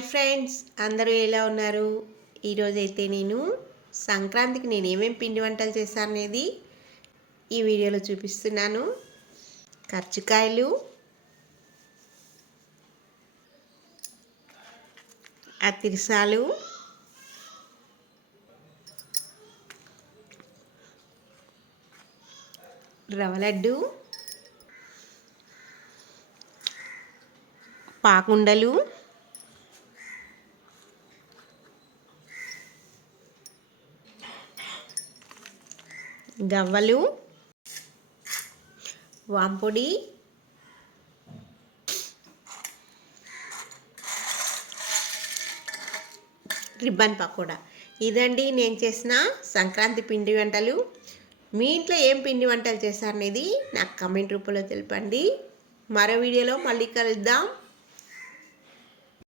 Hi friends, అందరూ ఎలా ఉన్నారు? ఈరోజైతే నేను సంక్రాంతికి ఏమేమి పిండి వంటలు చేశాననేది ఈ వీడియోలో చూపిస్తున్నాను. కర్జికాయలు, అతిరసాలు, రవ్వ లడ్డు, పాకుండలు, గవ్వలు, వాంపొడి, రిబ్బన్ పకోడా. ఇదండి నేను చేసిన సంక్రాంతి పిండి వంటలు. మీ ఇంట్లో ఏం పిండి వంటలు చేశారనేది నాకు కామెంట్ రూపంలో తెలపండి. మరో వీడియోలో మళ్ళీ కలుద్దాం.